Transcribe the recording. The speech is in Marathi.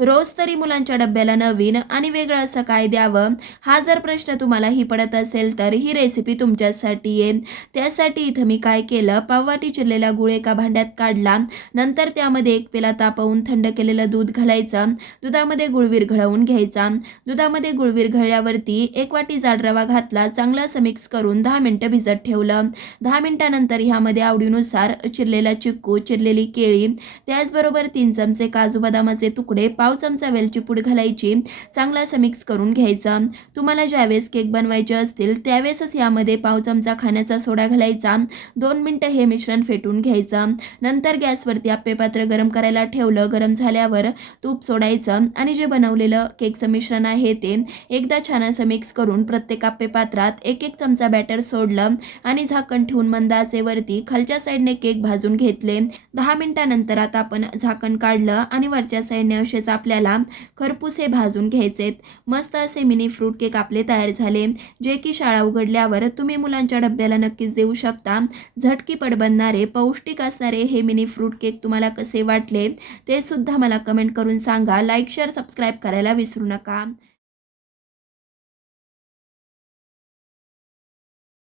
रोज तरी मुलांच्या डब्याला नवीन आणि वेगळं असं काय द्यावं? हा जर प्रश्न तुम्हालाही पडत असेल तर ही रेसिपी तुमच्यासाठी आहे. त्यासाठी इथं मी काय केलं? पाववाटी चिरलेला गुळ एका भांड्यात काढला. नंतर त्यामध्ये एक पेला तापवून थंड केलेलं दूध घालायचं. दुधामध्ये गुळ विरघळवून घ्यायचा. दुधामध्ये गुळ विरघळल्यावरती एक वाटी जाड रवा घातला. चांगला असं मिक्स करून दहा मिनटं भिजत ठेवलं. दहा मिनटानंतर ह्यामध्ये आवडीनुसार चिरलेला चिक्कू चिरलेली केळी त्याचबरोबर तीन चमचे काजू बदामाचे तुकडे पाव पाव चमचा वेलची पूड घालायची. चांगलं असं मिक्स करून घ्यायचं. तुम्हाला ज्यावेळेस केक बनवायचे असतील त्यावेळेसच यामध्ये पाव चमचा खाण्याचा सोडा घालायचा. दोन मिनटं हे मिश्रण फेटून घ्यायचं. नंतर गॅसवरती आप्पे पात्र गरम करायला ठेवलं. गरम झाल्यावर तूप सोडायचं आणि जे बनवलेलं केकचं मिश्रण आहे ते एकदा छान असं मिक्स करून प्रत्येक आप्पे पात्रात एक एक चमचा बॅटर सोडलं आणि झाकण ठेवून मंद आचेवरती खालच्या साईडने केक भाजून घेतले. दहा मिनिटानंतर आता आपण झाकण काढलं आणि वरच्या साईडने असेच आपल्याला खरपूस हे भाजून घ्यायचेत मस्त असे मिनी फ्रूट केक आपले तयार झाले. जे की शाळा उघडल्यावर तुम्ही मुलांच्या डब्याला नक्कीच देऊ शकता. झटकीपट बनणारे पौष्टिक असणारे हे मिनी फ्रूट केक तुम्हाला कसे वाटले ते सुद्धा मला कमेंट करून सांगा. लाईक शेअर सबस्क्राईब करायला विसरू नका.